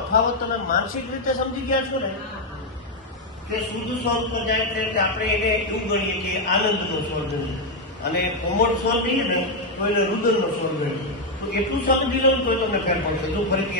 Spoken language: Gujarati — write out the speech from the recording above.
તફાવત તમે માનસિક રીતે સમજી ગયા છો ને કે શુદ્ધ સ્વર પર જાય એટલે આપણે એને એવું ગણીએ કે આનંદનો સ્વર ગણીએ, અને કોમળ સ્વર કહીએ ને તો એને રુદનનો સ્વર ગણીએ. તો એટલું સમજી લો તો તમને ફેર પડશે. જો ફરીથી